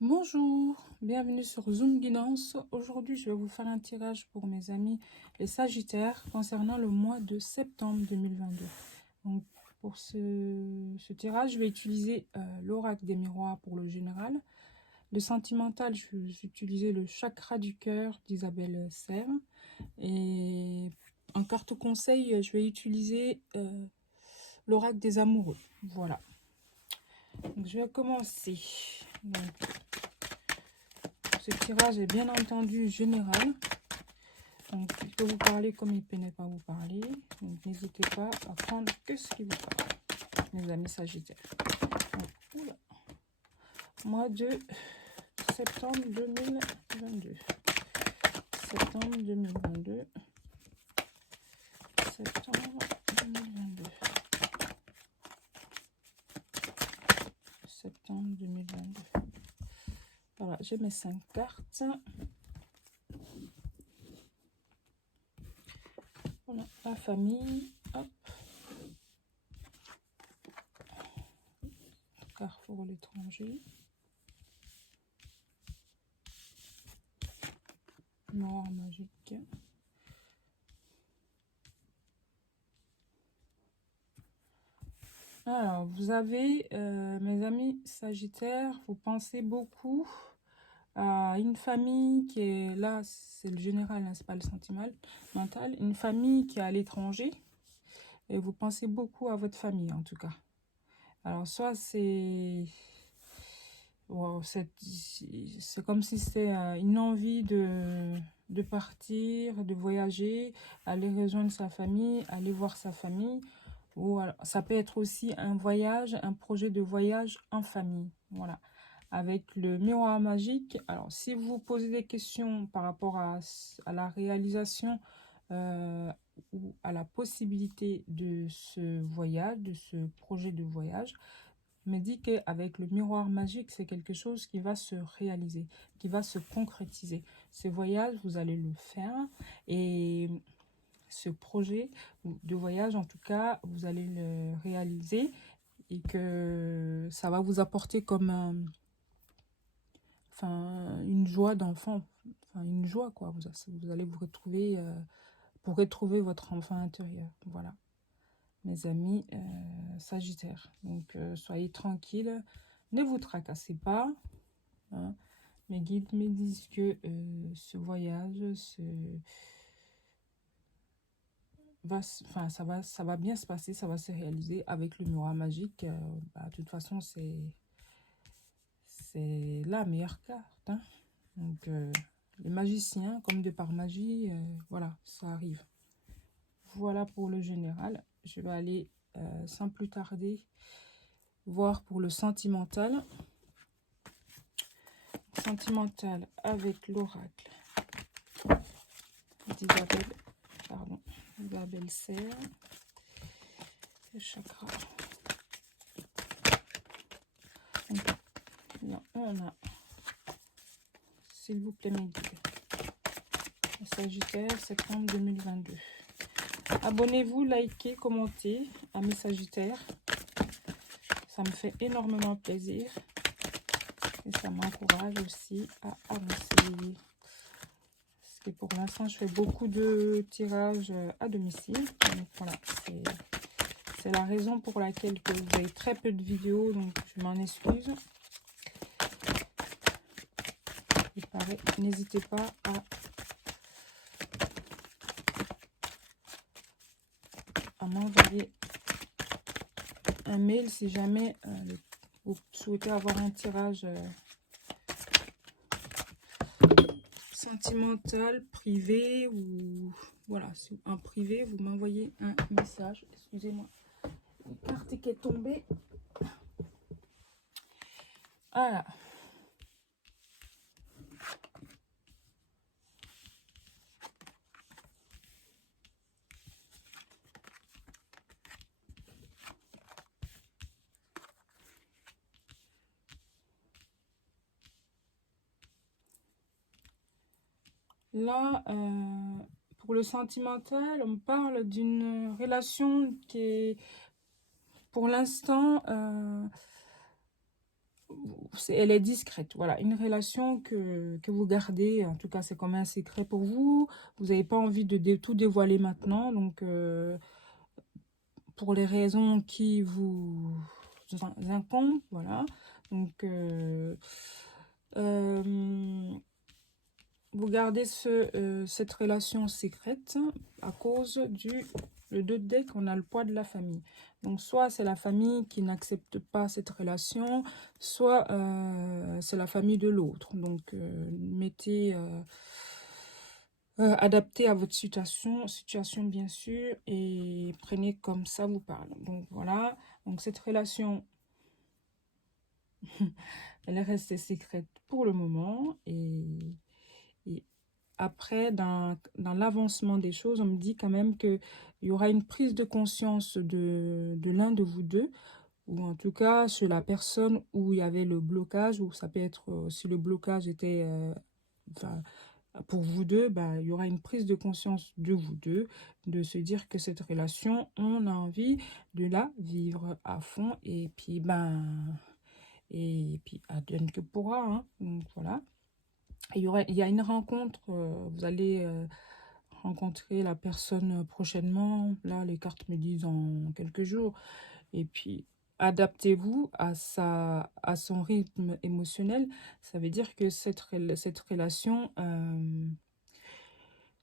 Bonjour, bienvenue sur Zoom Guidance. Aujourd'hui, je vais vous faire un tirage pour mes amis les Sagittaires concernant le mois de septembre 2022. Donc, pour ce tirage, je vais utiliser l'oracle des miroirs pour le général. Le sentimental, je vais utiliser le chakra du cœur d'Isabelle Serre. Et en carte conseil, je vais utiliser l'oracle des amoureux. Voilà. Donc, je vais commencer. Donc, ce tirage est bien entendu général. Donc, il peut vous parler comme il peut ne pas vous parler. Donc, n'hésitez pas à prendre que ce qui vous parle, mes amis Sagittaires. Donc, mois de septembre 2022. Septembre 2022. Septembre 2022. Septembre 2022. Voilà, j'ai mes 5 cartes. Voilà, la famille. Hop. Carrefour l'étranger. Noir magique. Alors, vous avez, mes amis Sagittaires, vous pensez beaucoup à une famille qui est là, c'est le général, hein, c'est pas le sentimental, une famille qui est à l'étranger, et vous pensez beaucoup à votre famille en tout cas. Alors, soit c'est... Wow, c'est comme si c'était une envie de partir, de voyager, aller rejoindre sa famille, aller voir sa famille. Ou alors, ça peut être aussi un voyage, un projet de voyage en famille. Voilà. Avec le miroir magique. Alors, si vous vous posez des questions par rapport à la réalisation ou à la possibilité de ce voyage, de ce projet de voyage, me dit qu'avec le miroir magique, c'est quelque chose qui va se réaliser, qui va se concrétiser. Ce voyage, vous allez le faire et ce projet de voyage, en tout cas, vous allez le réaliser et que ça va vous apporter comme une joie d'enfant, une joie quoi. Vous allez vous retrouver pour retrouver votre enfant intérieur. Voilà, mes amis Sagittaires. Donc, soyez tranquilles, ne vous tracassez pas. Hein. Mes guides me disent que ce voyage, ça va bien se passer, ça va se réaliser avec le miroir magique. De toute façon, c'est la meilleure carte. Hein. Donc, les magiciens, comme de par magie, voilà, ça arrive. Voilà pour le général. Je vais aller, sans plus tarder, voir pour le sentimental. Sentimental avec l'oracle d'Isabelle Serre. Le chakra. Là, on a, s'il vous plaît, mes guides. Sagittaire, septembre 2022. Abonnez-vous, likez, commentez à mes Sagittaires. Ça me fait énormément plaisir. Et ça m'encourage aussi à avancer. Parce que pour l'instant, je fais beaucoup de tirages à domicile. Donc voilà, c'est la raison pour laquelle que vous avez très peu de vidéos. Donc je m'en excuse. Il paraît, n'hésitez pas à m'envoyer un mail si jamais vous souhaitez avoir un tirage sentimental, privé ou voilà, en privé, vous m'envoyez un message. Excusez-moi, une carte qui est tombée. Voilà. Là, pour le sentimental, on me parle d'une relation qui est, pour l'instant, elle est discrète. Voilà, une relation que vous gardez, en tout cas, c'est comme un secret pour vous. Vous n'avez pas envie de tout dévoiler maintenant. Donc, pour les raisons qui vous incombent, voilà. Donc, vous gardez cette relation secrète à cause le 2 de dés qu'on a le poids de la famille. Donc, soit c'est la famille qui n'accepte pas cette relation, soit c'est la famille de l'autre. Donc, adaptez à votre situation bien sûr, et prenez comme ça vous parle. Donc, voilà. Donc, cette relation, elle est restée secrète pour le moment. Et après, dans l'avancement des choses, on me dit quand même qu'il y aura une prise de conscience de l'un de vous deux, ou en tout cas sur la personne où il y avait le blocage, ou ça peut être, si le blocage était enfin, pour vous deux, il y aura une prise de conscience de vous deux, de se dire que cette relation, on a envie de la vivre à fond, et puis, advienne que pourra, hein. Donc, voilà. Il y a une rencontre, vous allez rencontrer la personne prochainement. Là, les cartes me disent en quelques jours. Et puis, adaptez-vous à son rythme émotionnel. Ça veut dire que cette relation,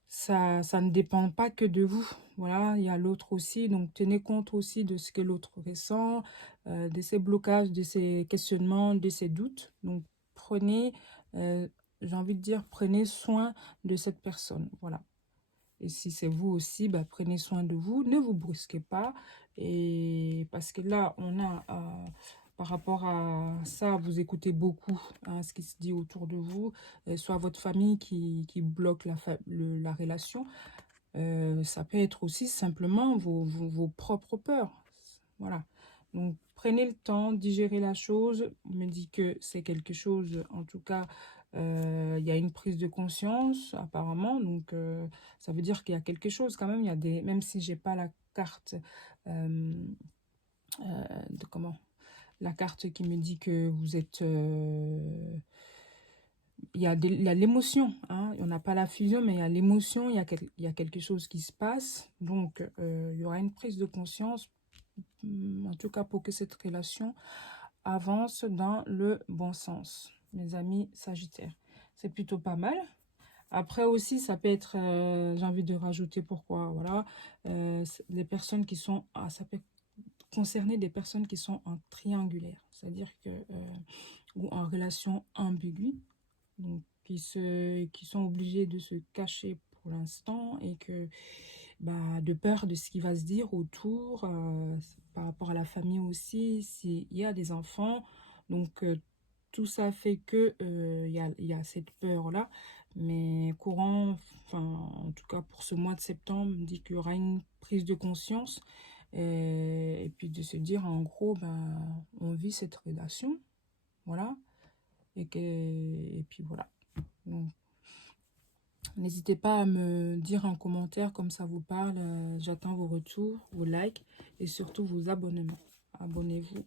ça ne dépend pas que de vous. Voilà, il y a l'autre aussi. Donc, tenez compte aussi de ce que l'autre ressent, de ses blocages, de ses questionnements, de ses doutes. Donc, prenez, j'ai envie de dire, prenez soin de cette personne. Voilà. Et si c'est vous aussi, prenez soin de vous. Ne vous brusquez pas. Et parce que là, on a, par rapport à ça, vous écoutez beaucoup, hein, ce qui se dit autour de vous, soit votre famille qui bloque la relation. Ça peut être aussi simplement vos propres peurs. Voilà. Donc, prenez le temps, digérez la chose. On me dit que c'est quelque chose, en tout cas, il y a une prise de conscience, apparemment. Donc, ça veut dire qu'il y a quelque chose quand même. Il y a même si j'ai pas la carte la carte qui me dit que vous êtes... il y a l'émotion, hein. On n'a pas la fusion, mais il y a l'émotion, il y a quelque chose qui se passe. Donc, il y aura une prise de conscience, en tout cas pour que cette relation avance dans le bon sens, mes amis Sagittaires. C'est plutôt pas mal. Après aussi, ça peut être, j'ai envie de rajouter pourquoi, voilà, les personnes qui sont, ça peut concerner des personnes qui sont en triangulaire, c'est-à-dire que, ou en relation ambiguë, donc qui sont obligés de se cacher pour l'instant, et que de peur de ce qui va se dire autour, par rapport à la famille aussi, s'il y a des enfants. Donc tout ça fait que il y a cette peur-là. Mais enfin en tout cas pour ce mois de septembre, on me dit qu'il y aura une prise de conscience, et puis de se dire en gros, on vit cette relation, voilà, et puis voilà. Donc, n'hésitez pas à me dire en commentaire comme ça vous parle. J'attends vos retours, vos likes et surtout vos abonnements. Abonnez-vous.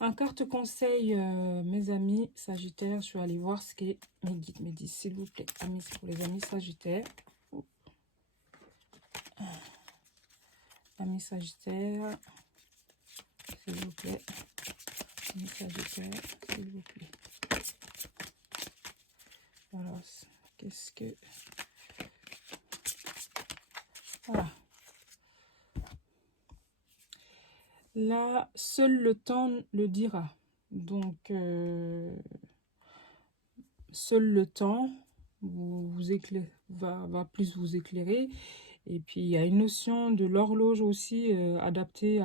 En carte conseil, mes amis Sagittaires, je vais aller voir ce que mes guides me disent, s'il vous plaît. Pour les amis Sagittaires. Amis Sagittaires, s'il vous plaît. Amis Sagittaires, s'il vous plaît. Alors, qu'est-ce que... Voilà. Là, seul le temps le dira. Donc, seul le temps va plus vous éclairer. Et puis, il y a une notion de l'horloge aussi, adaptée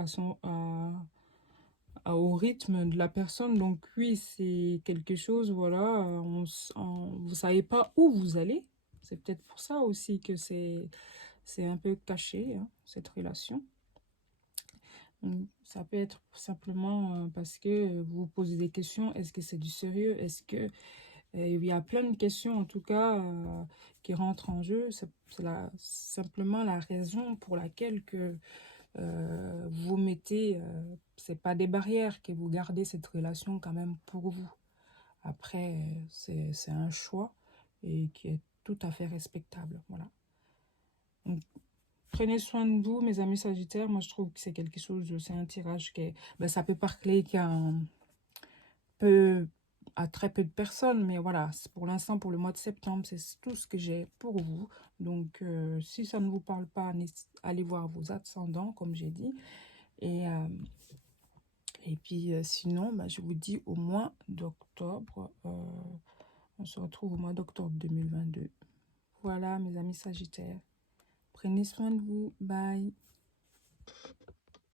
au rythme de la personne. Donc, oui, c'est quelque chose, voilà, vous ne savez pas où vous allez. C'est peut-être pour ça aussi que c'est un peu caché, hein, cette relation. Ça peut être simplement parce que vous vous posez des questions. Est-ce que c'est du sérieux? Est-ce que... il y a plein de questions, en tout cas, qui rentrent en jeu. C'est simplement la raison pour laquelle que vous mettez, c'est pas des barrières, que vous gardez cette relation quand même pour vous. Après, c'est un choix et qui est tout à fait respectable. Voilà. Donc, prenez soin de vous, mes amis Sagittaires. Moi, je trouve que c'est quelque chose, c'est un tirage qui est, ben, ça peut parler peu, à très peu de personnes, mais voilà, pour l'instant, pour le mois de septembre, c'est tout ce que j'ai pour vous. Donc, si ça ne vous parle pas, allez voir vos ascendants, comme j'ai dit. Et puis, sinon, bah, je vous dis au mois d'octobre. On se retrouve au mois d'octobre 2022. Voilà, mes amis Sagittaires. Prenez soin de vous. Bye.